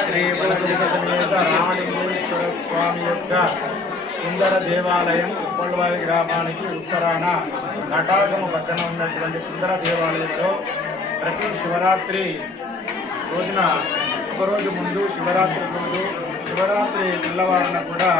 శ్రీ వనదేశ సమేత రామలింగేశ్వర స్వామి యొక్క సుందర దేవాలయం ఉప్పల్వారి గ్రామానికి ఉత్తరాన తటాకము పక్కన ఉన్నటువంటి సుందర దేవాలయంలో ప్రతి శివరాత్రి రోజున ఒకరోజు ముందు శివరాత్రి ముందు శివరాత్రి పిల్లవారిన కూడా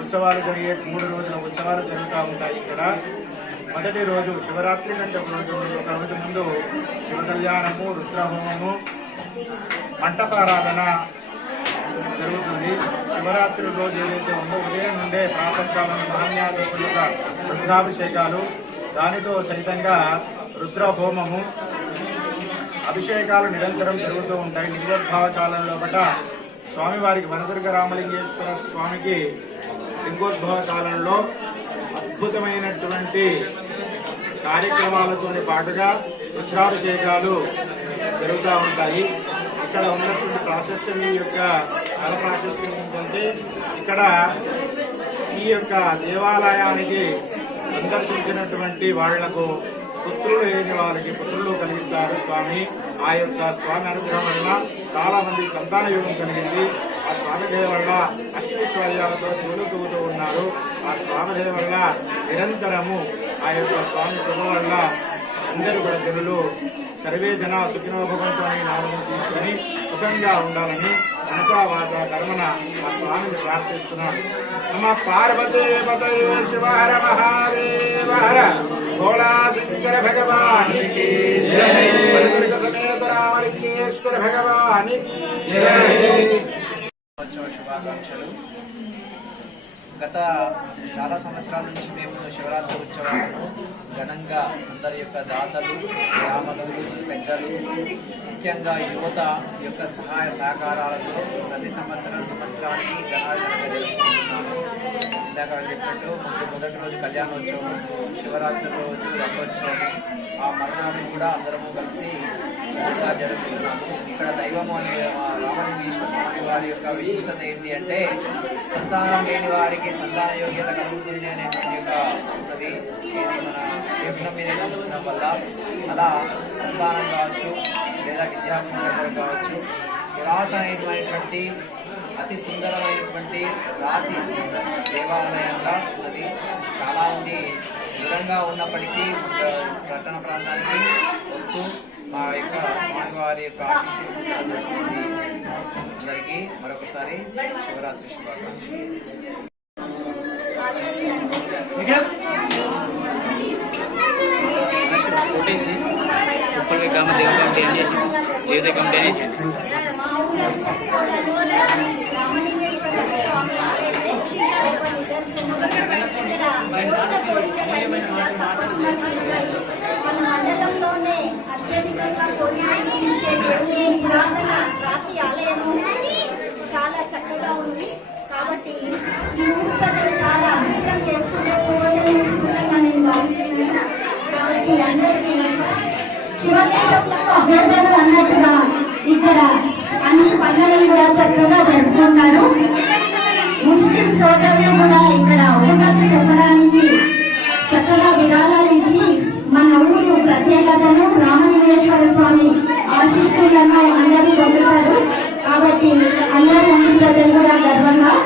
ఉత్సవాలు జరిగే మూడు రోజుల ఉత్సవాలు జరుగుతూ ఉంటాయి ఇక్కడ. మొదటి రోజు శివరాత్రి కంటే ఒక రోజు ఒక రోజు ముందు శివ కళ్యాణము రుద్రహోమము మంటపారాధన జరుగుతుంది. శివరాత్రి రోజు ఏదైతే ఉందో ఉదయం నుండే ప్రాతకాలం మహాన్యాసకులుగా రుద్రాభిషేకాలు దానితో సహితంగా రుద్ర హోమము అభిషేకాలు నిరంతరం జరుగుతూ ఉంటాయి. లింగోద్భావ కాలంలో బట స్వామివారికి వనదుర్గ రామలింగేశ్వర స్వామికి లింగోద్భవ కాలంలో అద్భుతమైనటువంటి కార్యక్రమాలతో పాటుగా రుద్రాభిషేకాలు జరుగుతూ ఉంటాయి. ఇక్కడ ఉన్నటువంటి ప్రాశస్త్యం ఈ యొక్క స్థల ప్రాశస్త్యం ఏంటంటే ఇక్కడ ఈ యొక్క దేవాలయానికి సందర్శించినటువంటి వాళ్ళకు పుత్రులు లేని వారికి పుత్రులు కలిగిస్తారు స్వామి. ఆ యొక్క స్వామి అనుగ్రహం వల్ల చాలా మంది సంతాన యోగం కలిగింది. ఆ స్వామి వల్ల అష్టైశ్వర్యాలతో తూలుతూగుతూ ఉన్నారు. ఆ స్వామి వల్ల నిరంతరము ఆ యొక్క స్వామి కృప వల్ల అందరూ కూడా జనులు సర్వే జన సుఖినోభవంతో నామం తీసుకుని సుఖంగా ఉండాలని అనసావాచ కర్మన ఆ స్వామిని ప్రార్థిస్తున్నాను. నమ పార్వతే పతయే శివహర మహాదేవ హర భోళా శంకర భగవానికి జయ వరదుర్గ సమేత రామలింగేశ్వర భగవానికి శుభాకాంక్షలు. గత చాలా సంవత్సరాల నుంచి మేము శివరాత్రి ఉత్సవాలను అందరి యొక్క దాతలు గ్రామస్తులు పెద్దలు ముఖ్యంగా యువత యొక్క సహాయ సహకారాలతో ప్రతి సంవత్సరం సంవత్సరానికి ఘనాలుగా జరుపుకుంటున్నాము ఇందాక చెప్పినట్టు మొదటి రోజు కళ్యాణోత్సవం శివరాత్రి రోజు రథోత్సవం ఆ మరణాన్ని కూడా అందరము కలిసి ఘనంగా జరుపుకుంటున్నాము. ఇక్కడ దైవము అనే రామలింగేశ్వర స్వామి వారి యొక్క విశిష్టత ఏంటి అంటే సంతానం లేని వారికి సంతాన యోగ్యత కలుగుతుంది అనే యొక్క ఉన్నది ఇది మన దేశం మీద చూసిన వల్ల అలా సంతానం కావచ్చు లేదా విద్యార్థులు కావచ్చు పురాతనమైనటువంటి అతి సుందరమైనటువంటి రాతి దేవాలయంగా అది చాలా మంది దూరంగా ఉన్నప్పటికీ పట్టణ ప్రాంతానికి వస్తూ మా యొక్క స్వామివారి యొక్క అందరికీ మరొకసారి శివరాత్రి శుభాకాంక్షలు. కొట్టేసి ఉప్పటి గ్రామ దేవ కమిటీ అనేసి దేవత కమిటీ అనేసి మన మండలంలోనే అభ్యర్థులు అన్నట్టుగా ఇక్కడ అన్ని పండుగలు కూడా చక్కగా జరుపుకుంటారు. ముస్లిం సోదరులు కూడా ఇక్కడ ఉడకలు చెప్పడానికి చక్కగా విరాళాలు ఇచ్చి మన ఊరు ప్రత్యేకతను రామలింగేశ్వర స్వామి ఆశీస్సులను అందరూ పొందుతారు. కాబట్టి అందరూ ఊరి ప్రజలు కూడా గర్వంగా